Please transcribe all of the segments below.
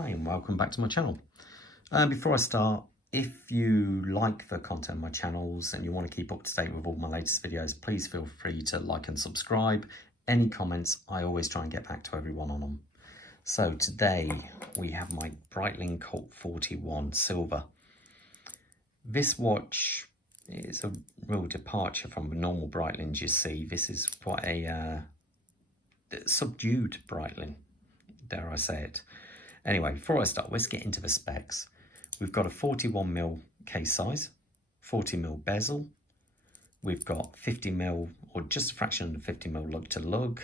Hi and welcome back to my channel. Before I start, if you like the content of my channels and you want to keep up to date with all my latest videos, please feel free to like and subscribe. Any comments, I always try and get back to everyone on them. So today we have my Breitling Colt 41 Silver. This watch is a real departure from the normal Breitlings you see. This is quite a subdued Breitling, dare I say it. Anyway, before I start, let's get into the specs. We've got a 41mm case size, 40mm bezel. We've got 50mm, or just a fraction under 50mm lug to lug,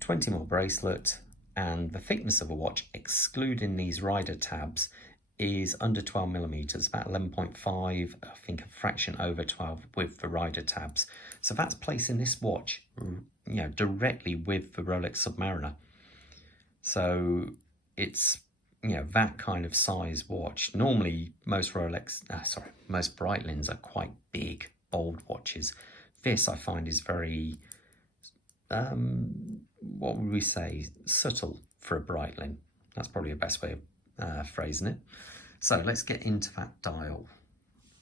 20mm bracelet, and the thickness of the watch, excluding these rider tabs, is under 12mm, about 11.5, I think a fraction over 12 with the rider tabs. So that's placing this watch, directly with the Rolex Submariner. So it's, that kind of size watch. Normally, most most Breitlings are quite big, bold watches. This I find is very, what would we say, subtle for a Breitling. That's probably the best way of phrasing it. So let's get into that dial.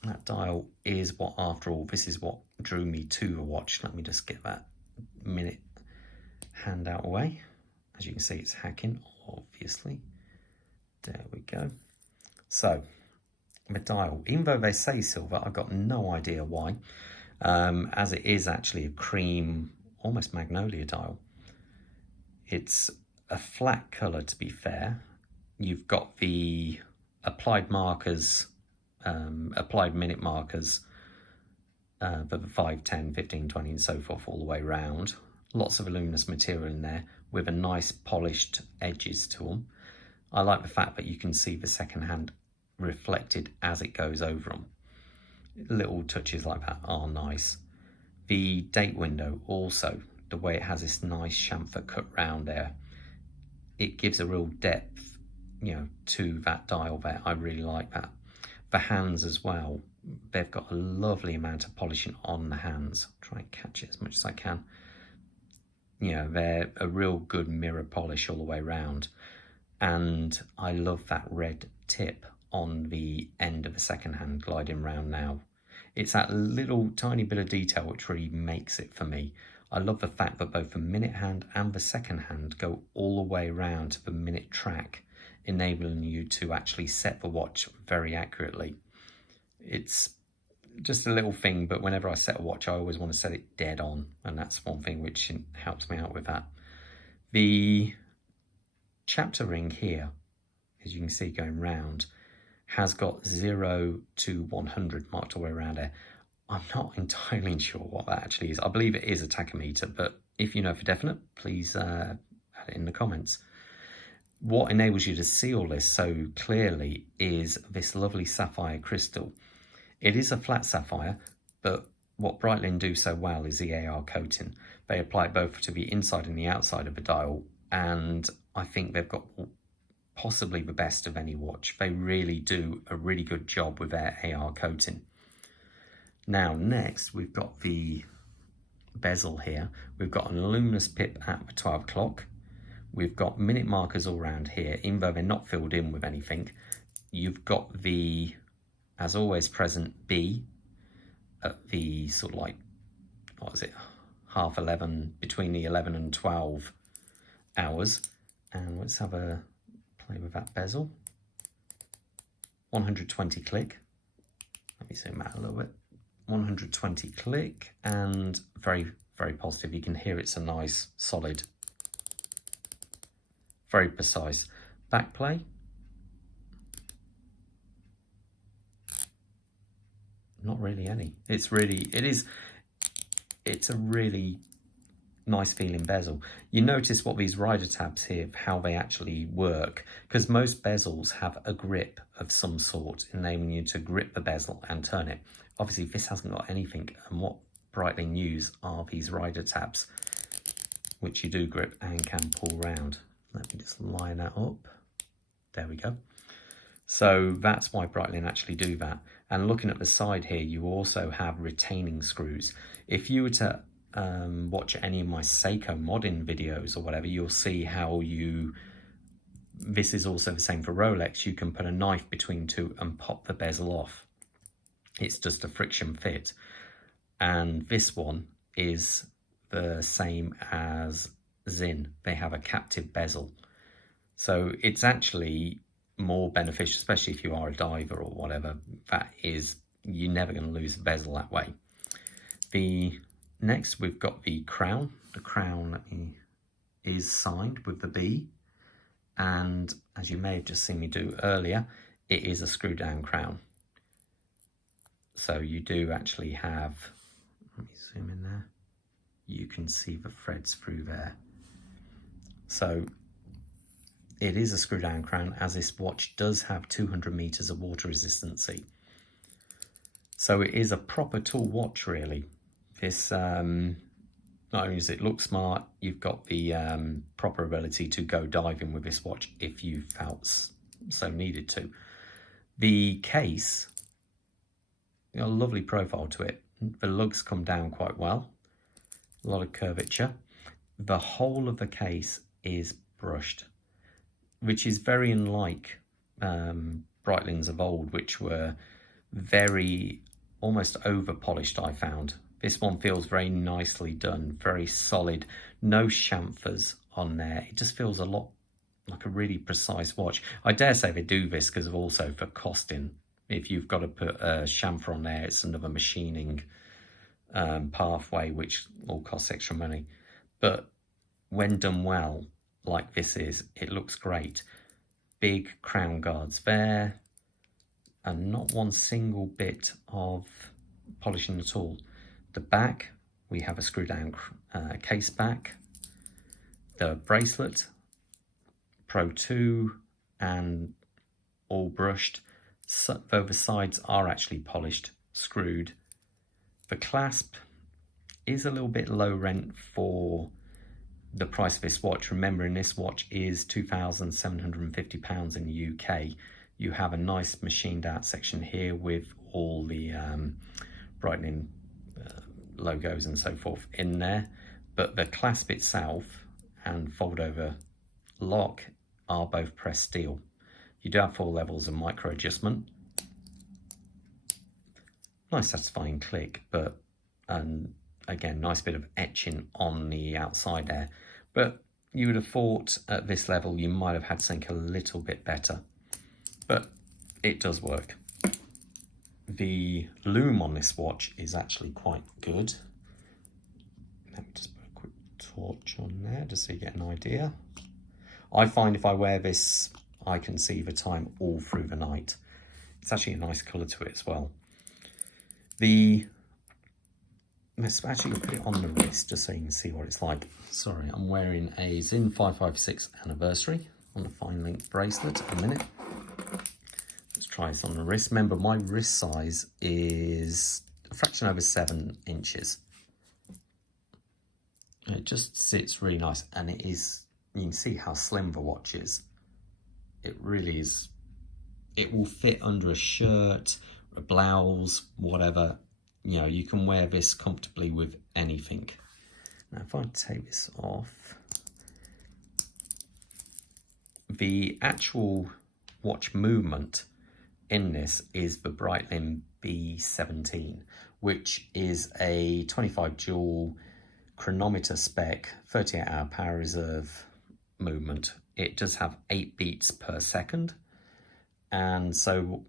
That dial is what, after all, this is what drew me to the watch. Let me just get that minute hand out away. As you can see, it's hacking, obviously. There we go. So, the dial, even though they say silver, I've got no idea why, as it is actually a cream, almost magnolia dial. It's a flat colour, to be fair. You've got the applied markers, applied minute markers, for the 5, 10, 15, 20 and so forth all the way around. Lots of luminous material in there with a nice polished edges to them. I like the fact that you can see the second hand reflected as it goes over them. Little touches like that are nice. The date window also, the way it has this nice chamfer cut round there, it gives a real depth, to that dial there. I really like that. The hands as well, they've got a lovely amount of polishing on the hands. I'll try and catch it as much as I can. They're a real good mirror polish all the way around. And I love that red tip on the end of the second hand gliding round now. It's that little tiny bit of detail which really makes it for me. I love the fact that both the minute hand and the second hand go all the way around to the minute track, enabling you to actually set the watch very accurately. It's just a little thing, but whenever I set a watch, I always want to set it dead on, and that's one thing which helps me out with that. The chapter ring here, as you can see going round, has got 0 to 100 marked all the way around there. I'm not entirely sure what that actually is. I believe it is a tachometer, but if you know for definite, please add it in the comments. What enables you to see all this so clearly is this lovely sapphire crystal. It is a flat sapphire, but what Breitling do so well is the AR coating. They apply it both to the inside and the outside of the dial, and I think they've got possibly the best of any watch. They really do a really good job with their AR coating. Now, next, we've got the bezel here. We've got an luminous pip at the 12 o'clock. We've got minute markers all around here, even though they're not filled in with anything. You've got the, as always, present B at the sort of like, what is it, 11:30, between the 11 and 12 hours. And let's have a play with that bezel. 120 click. Let me zoom out a little bit. 120 click, and very, very positive. You can hear it's a nice, solid, very precise. Back play. Not really any. It's a really nice feeling bezel. You notice what these rider tabs here, how they actually work, because most bezels have a grip of some sort, enabling you to grip the bezel and turn it. Obviously this hasn't got anything, and what Breitling use are these rider tabs, which you do grip and can pull round. Let me just line that up. There we go. So that's why Breitling actually do that. And looking at the side here, you also have retaining screws. If you were to watch any of my Seiko modding videos or whatever, you'll see how you This is also the same for Rolex. You can put a knife between two and pop the bezel off. It's just a friction fit. And this one is the same as Zinn. They have a captive bezel. So it's actually more beneficial, especially if you are a diver or whatever. That is, you're never going to lose the bezel that way. Next, we've got the crown. The crown is signed with the B. And as you may have just seen me do earlier, it is a screw down crown. So you do actually have, let me zoom in there, you can see the threads through there. So it is a screw down crown, as this watch does have 200 meters of water resistancy. So it is a proper tool watch really. This, not only does it look smart, you've got the proper ability to go diving with this watch if you felt so needed to. The case, a lovely profile to it. The lugs come down quite well, a lot of curvature. The whole of the case is brushed, which is very unlike Breitlings of old, which were very almost over polished, I found. This one feels very nicely done, very solid, no chamfers on there. It just feels a lot like a really precise watch. I dare say they do this because of also for costing. If you've got to put a chamfer on there, it's another machining pathway, which all costs extra money. But when done well, like this is, it looks great. Big crown guards there, and not one single bit of polishing at all. The back, we have a screw down case back. The bracelet, Pro 2 and all brushed, though the sides are actually polished, screwed. The clasp is a little bit low rent for the price of this watch. Remembering this watch is £2,750 in the UK. You have a nice machined out section here with all the Breitling logos and so forth in there, but the clasp itself and fold over lock are both pressed steel. You do have 4 levels of micro adjustment. Nice satisfying click, but again, nice bit of etching on the outside there. But you would have thought at this level you might have had something a little bit better, but it does work. The lume on this watch is actually quite good. Let me just put a quick torch on there just so you get an idea. I find if I wear this, I can see the time all through the night. It's actually a nice colour to it as well. Let's actually put it on the wrist just so you can see what it's like. Sorry, I'm wearing a Zinn 556 anniversary on a fine link bracelet at the minute. Let's try this on the wrist. Remember, my wrist size is a fraction over 7 inches. It just sits really nice, and it is, you can see how slim the watch is. It really is. It will fit under a shirt, a blouse, whatever. You know, you can wear this comfortably with anything. Now, if I take this off, the actual watch movement in this is the Breitling B17, which is a 25 joule chronometer spec, 38-hour power reserve movement. It does have 8 beats per second, and so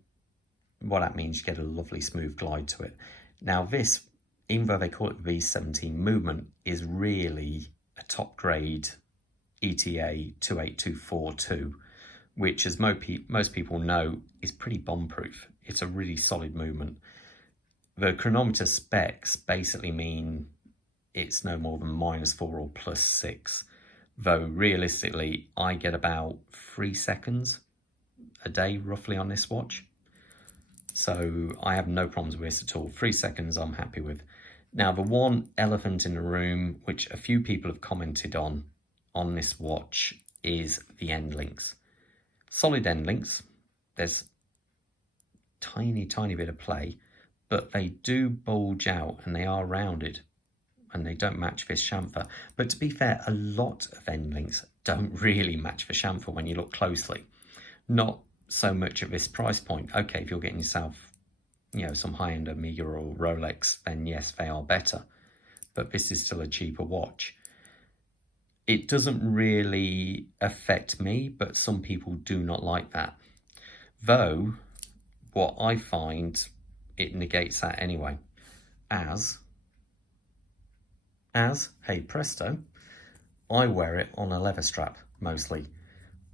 what that means, you get a lovely smooth glide to it. Now this, even though they call it the B17 movement, is really a top grade ETA 28242, which, as most people know, is pretty bomb-proof. It's a really solid movement. The chronometer specs basically mean it's no more than -4 or +6, though realistically I get about 3 seconds a day roughly on this watch. So I have no problems with this at all. 3 seconds I'm happy with. Now, the one elephant in the room, which a few people have commented on this watch, is the end links. Solid end links. There's tiny bit of play, but they do bulge out and they are rounded. and they don't match this chamfer. But to be fair, a lot of end links don't really match the chamfer when you look closely. Not so much at this price point. Okay, if you're getting yourself, you know, some high-end Omega or Rolex, then yes, they are better. But this is still a cheaper watch. It doesn't really affect me, but some people do not like that. Though, what I find, it negates that anyway. As, hey presto, I wear it on a leather strap, mostly.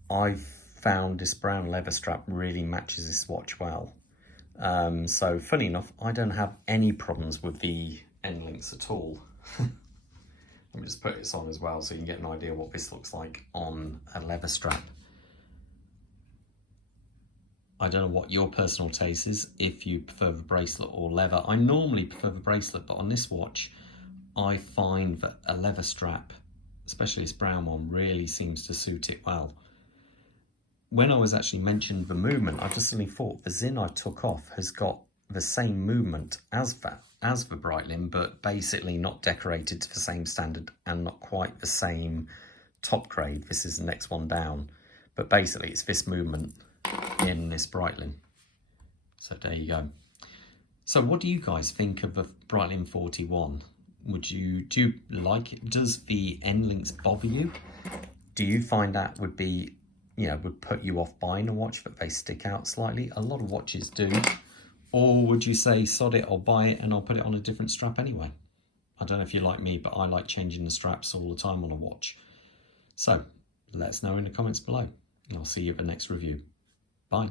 I've found this brown leather strap really matches this watch well. So, funny enough, I don't have any problems with the end links at all. Let me just put this on as well so you can get an idea what this looks like on a leather strap. I don't know what your personal taste is, if you prefer the bracelet or leather. I normally prefer the bracelet, but on this watch, I find that a leather strap, especially this brown one, really seems to suit it well. When I was actually mentioned the movement, I just suddenly thought the Zin I took off has got the same movement as the Breitling, but basically not decorated to the same standard and not quite the same top grade. This is the next one down, but basically it's this movement in this Breitling. So there you go. So what do you guys think of the Breitling 41? Do you like it? Does the end links bother you? Do you find that would be, you know, would put you off buying a watch that they stick out slightly? A lot of watches do. Or would you say, sod it, I'll buy it and I'll put it on a different strap anyway? I don't know if you're like me, but I like changing the straps all the time on a watch. So let us know in the comments below, and I'll see you at the next review. Bye.